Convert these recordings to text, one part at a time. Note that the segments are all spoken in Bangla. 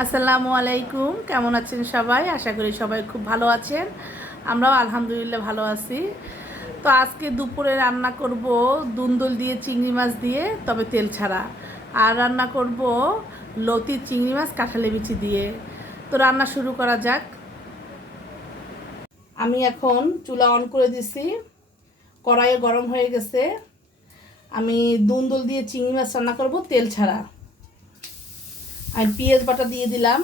আসসালামু আলাইকুম। কেমন আছেন সবাই? আশা করি সবাই খুব ভালো আছেন। আমরাও আলহামদুলিল্লাহ ভালো আছি। তো আজকে দুপুরে রান্না করব দুন্দুল দিয়ে চিংড়ি মাছ দিয়ে, তবে তেল ছাড়া। আর রান্না করব লতি চিংড়ি মাছ কাঁঠালি বিচি দিয়ে। তো রান্না শুরু করা যাক। আমি এখন চুলা অন করে দিছি, কড়াইয়ে গরম হয়ে গেছে। আমি দুন্দুল দিয়ে চিংড়ি মাছ রান্না করব তেল ছাড়া। আমি পেঁয়াজ বাটা দিয়ে দিলাম,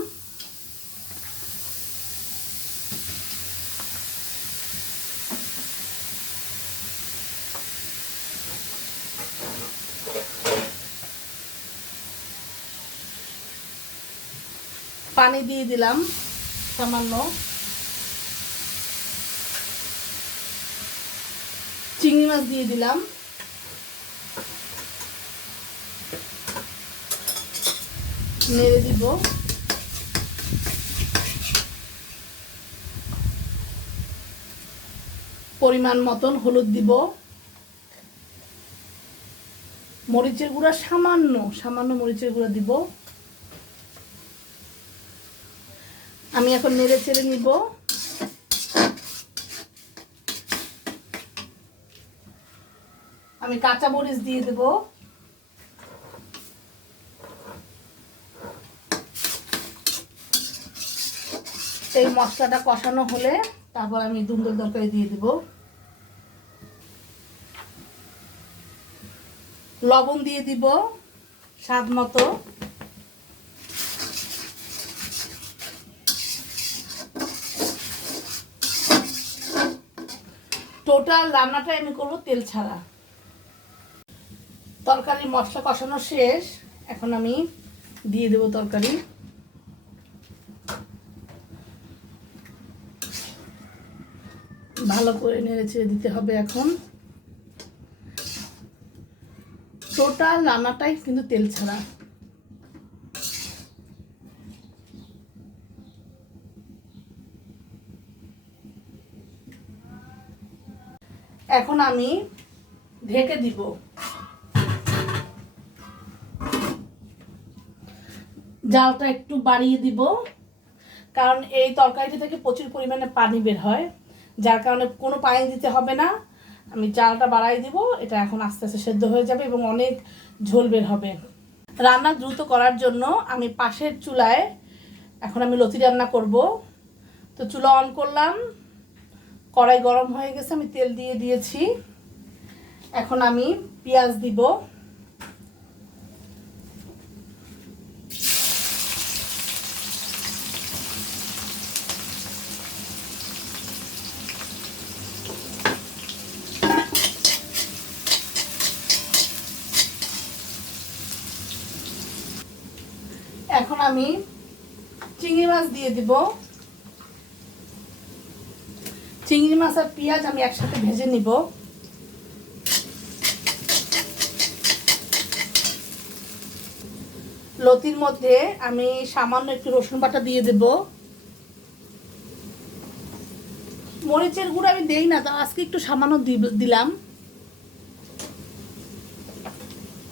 পানি দিয়ে দিলাম সামান্য, চিংড়ি মাছ দিয়ে দিলাম, নেড়ে দিব। পরিমাণ মতন হলুদ দিব, মরিচের গুঁড়া সামান্য সামান্য মরিচের গুঁড়া দিব। আমি এখন নেড়ে চেড়ে নিব। আমি কাঁচা মরিচ দিয়ে দেব, এই মশলাটা কষানো হলে তারপর আমি দুন্দুল তরকারি দিয়ে দেব। লবণ দিয়ে দিব স্বাদ মতো। টোটাল রান্নাটাই আমি করব তেল ছাড়া। তরকারি মশলা কষানো শেষ, এখন আমি দিয়ে দেব তরকারি। ভালো করে নেড়ে ছেড়ে দিতে হবে। এখন টোটাল রান্নাটাই কিন্তু তেল ছাড়া। এখন আমি ঢেকে দিব। জালটা একটু বাড়িয়ে দিব, কারণ এই তরকারিটা থেকে প্রচুর পরিমাণে পানি বের হয়, যার কারণে কোনো পানি দিতে হবে না। আমি জালটা বাড়াই দিব, এটা এখন আস্তে আস্তে সেদ্ধ হয়ে যাবে এবং অনেক ঝোল বের হবে। রান্না দ্রুত করার জন্য আমি পাশের চুলায় এখন আমি লতি রান্না করব। তো চুলা অন করলাম, কড়াই গরম হয়ে গেছে, আমি তেল দিয়ে দিয়েছি। এখন আমি পেঁয়াজ দিব, এখন আমি চিংড়ি মাছ দিয়ে দিব। চিংড়ি মাছ আর পেঁয়াজ আমি একসাথে ভেজে নিব। লতির মধ্যে আমি সামান্য একটু রসুন বাটা দিয়ে দেব। মরিচের গুঁড়ো আমি দেই না, তো আজকে একটু সামান্য দিলাম।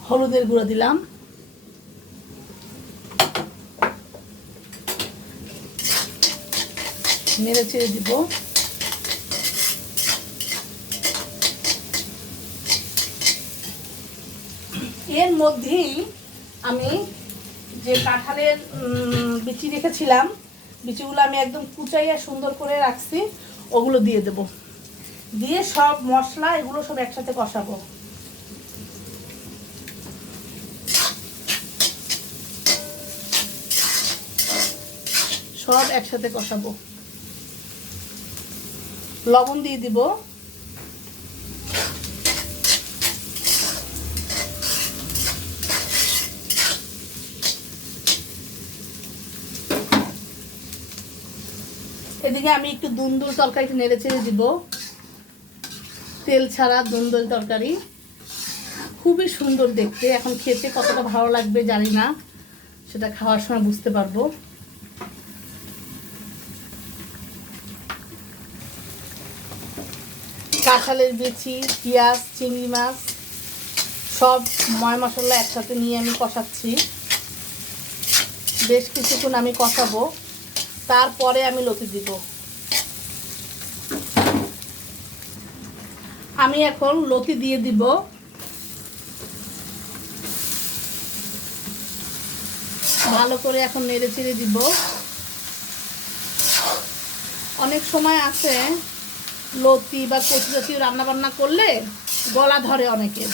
হলুদের গুঁড়ো দিলাম, নেড়ে চেড়ে দিব। এর মধ্যেই আমি যে কাঁঠালের বিচি রেখেছিলাম, বিচিগুলো আমি একদম কুচাইয়া সুন্দর করে রাখছি, ওগুলো দিয়ে দেব। দিয়ে সব মশলা এগুলো সব একসাথে কষাবো। সব একসাথে কষাবো। লবণ দিয়ে দিব, এদিকে আমি একটু দুন্দুল তরকারিটা নেড়ে চেড়ে দিব। তেল ছাড়া দুন্দুল তরকারি খুবই সুন্দর দেখতে। এখন খেতে কতটা ভালো লাগবে জানি না, সেটা খাওয়ার সময় বুঝতে পারবো। কাঁঠালের বিচি, পেঁয়াজ, চিংড়ি মাছ সব ময় মশলা একসাথে নিয়ে আমি কষাচ্ছি। বেশ কিছুক্ষণ আমি কষাবো, তারপরে আমি লতি দিব। আমি এখন লতি দিয়ে দিব। ভালো করে এখন নেড়ে চেড়ে দিব। অনেক সময় আছে লতি বা কচু জাতীয় রান্নাবান্না করলে গলা ধরে, অনেকের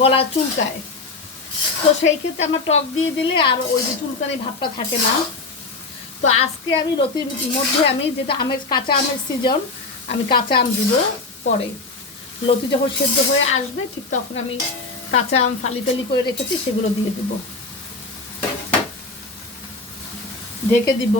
গলা চুলকায়, তো সেই ক্ষেত্রে আমরা টক দিয়ে দিলে আর ওই যে চুলকানি ভাবটা থাকে না। তো আজকে আমি লতির মধ্যে আমি যেটা কাঁচা আমের সিজন, আমি কাঁচা আম দিব পরে। লতি যখন সেদ্ধ হয়ে আসবে ঠিক তখন আমি কাঁচা আম ফালি ফালি করে রেখেছি সেগুলো দিয়ে দেব। ঢেকে দিব।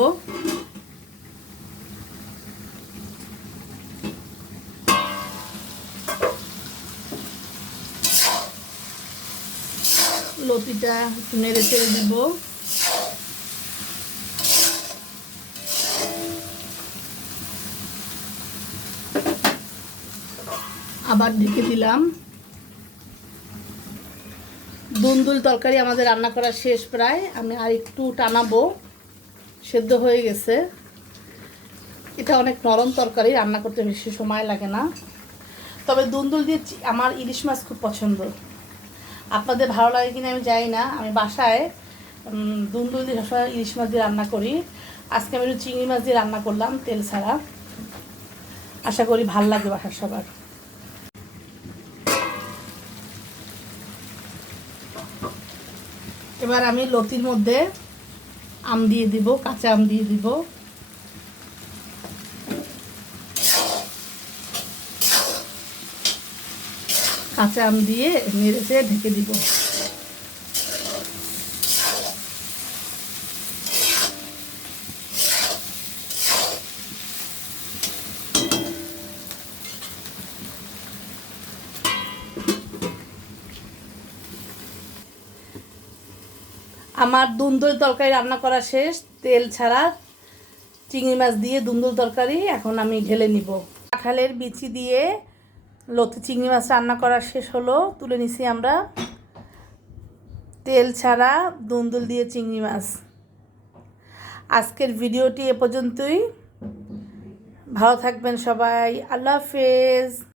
লতিটা একটু নেড়ে চেড়ে দিব। আবার ঢেকে দিলাম। দুন্দুল তরকারি আমাদের রান্না করা শেষ প্রায়, আমি আর একটু টানাবো, সেদ্ধ হয়ে গেছে। এটা অনেক নরম তরকারি, রান্না করতে বেশি সময় লাগে না। তবে দুন্দুল দিয়ে আমার ইলিশ মাছ খুব পছন্দ। আপনাদের ভালো লাগে কিনা আমি জানি না, আমি বাসায় দুন্দুল দিয়ে সবসময় ইলিশ মাছ দিয়ে রান্না করি। আজকে আমি একটু চিংড়ি মাছ দিয়ে রান্না করলাম তেল ছাড়া। আশা করি ভাল লাগবে বাসার সবার। এবার আমি লতির মধ্যে আম দিয়ে দিব, কাঁচা আম দিয়ে দিব। কাঁচা আম দিয়ে নেড়ে ঢেকে দিব। আমার দুন্দুল তরকারি রান্না করা শেষ, তেল ছাড়া চিংড়ি মাছ দিয়ে দুন্দুল তরকারি এখন আমি ঢেলে নিব। কাঁঠালের বিচি দিয়ে লতি চিংড়ি মাছ রান্না করা শেষ হলো, তুলে নিছি আমরা। তেল ছাড়া দুন্দুল দিয়ে চিংড়ি মাছ। আজকের ভিডিওটি এ পর্যন্তই। ভালো থাকবেন সবাই। আল্লাহ হাফেজ।